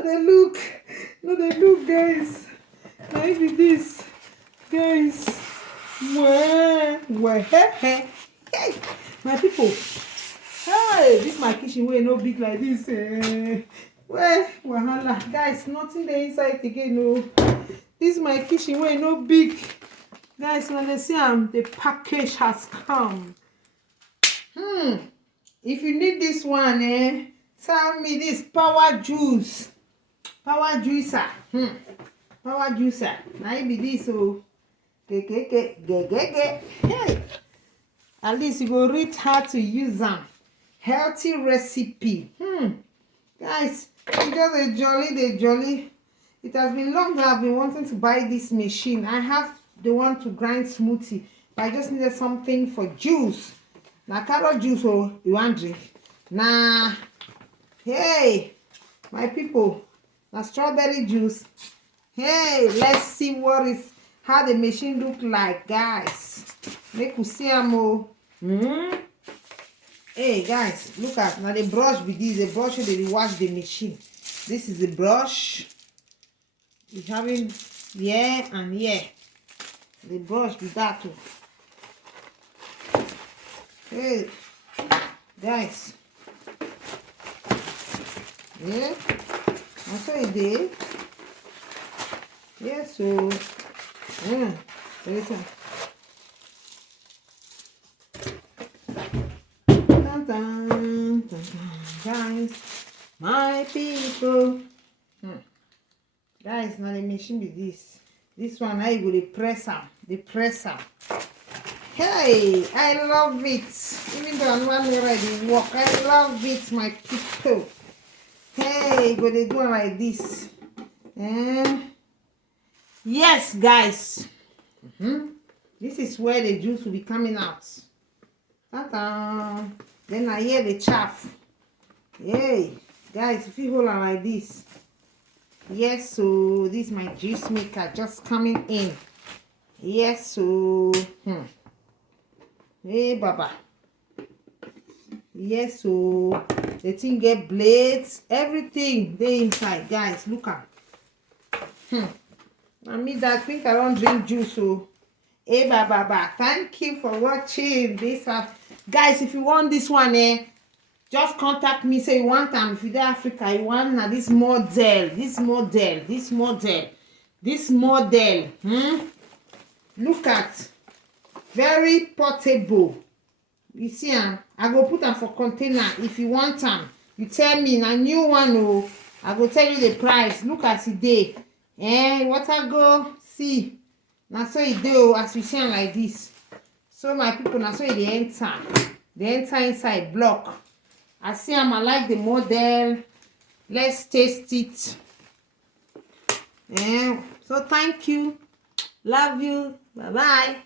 look. No, they look, guys. Now it be this, guys. Hey, my people. Hey, this my kitchen way no big like this. Wahala, guys. Nothing there inside again. No, this my kitchen way no big, guys. When they see the package has come. If you need this one, tell me this power juicer. Power juicer. Now it be this Hey. At least you go read how to use them. Healthy recipe. Guys, it's just a jolly. It has been long that I've been wanting to buy this machine. I have the one to grind smoothie, but I just needed something for juice. Now carrot juice, you want drink? Nah. Hey, my people. Now strawberry juice. Hey, let's see how the machine look like, guys. Make you see them. Hey, guys, look at now the brush with this. The brush that they wash the machine. This is the brush. It's having here and here. The brush with that too. Hey, guys. Yeah, that's what it did. Yeah, so listen. Dun, guys, my people. Guys, now the machine be this. This one I go the presser. Hey, I love it. Even though I'm not ready to walk, I love it, my people. Hey, but they do it like this. Yes, guys. This is where the juice will be coming out. Ta-da. Then I hear the chaff. Hey, guys, if you hold on like this. Yes, so this is my juice maker just coming in. Yes, so hey, Baba. Yes, so the thing get blades, everything they inside, guys. Look at. I mean that think I don't drink juice, so hey, Baba. Thank you for watching this. Guys, if you want this one, just contact me. Say you want them. If you're in Africa, you want this model. Look at, very portable. You see, I go put them for container. If you want them, you tell me. A new one, I go tell you the price. Look at today. What I go see. Now so it do as we see them like this. So my people, now so they enter. They enter inside block. I see them. I like the model. Let's taste it. So thank you. Love you. Bye bye.